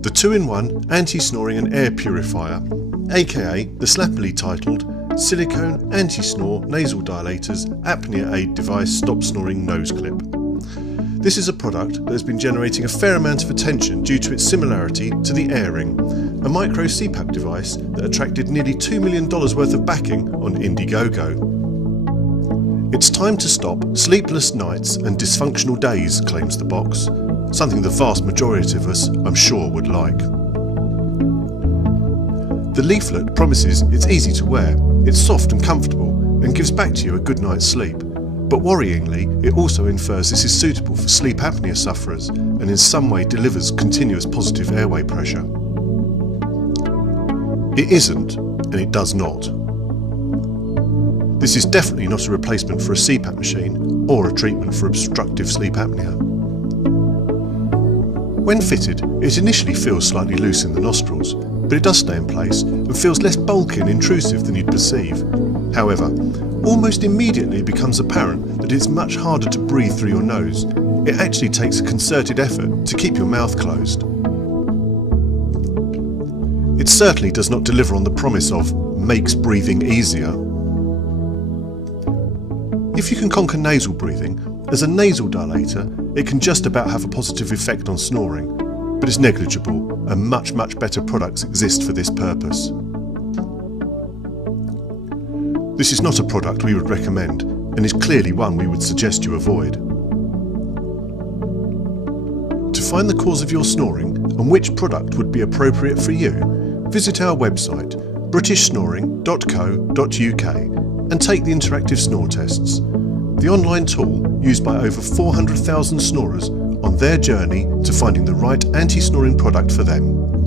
The 2-in-1 anti-snoring and air purifier, aka the slappily titled Silicone Anti-Snore Nasal Dilators Apnea Aid Device Stop Snoring Nose Clip. This is a product that has been generating a fair amount of attention due to its similarity to the AirRing, a micro CPAP device that attracted nearly $2 million worth of backing on Indiegogo. It's time to stop sleepless nights and dysfunctional days, claims the box, something the vast majority of us, I'm sure, would like. The leaflet promises it's easy to wear, it's soft and comfortable, and gives back to you a good night's sleep. But worryingly, it also infers this is suitable for sleep apnea sufferers and in some way delivers continuous positive airway pressure. It isn't, and it does not. This is definitely not a replacement for a CPAP machine or a treatment for obstructive sleep apnea. When fitted, it initially feels slightly loose in the nostrils, but it does stay in place and feels less bulky and intrusive than you'd perceive. However, almost immediately it becomes apparent that it's much harder to breathe through your nose. It actually takes a concerted effort to keep your mouth closed. It certainly does not deliver on the promise of makes breathing easier. If you can conquer nasal breathing, as a nasal dilator, it can just about have a positive effect on snoring, but it's negligible and much better products exist for this purpose. This is not a product we would recommend and is clearly one we would suggest you avoid. To find the cause of your snoring and which product would be appropriate for you, visit our website britishsnoring.co.uk and take the interactive snore tests, the online tool used by over 400,000 snorers on their journey to finding the right anti-snoring product for them.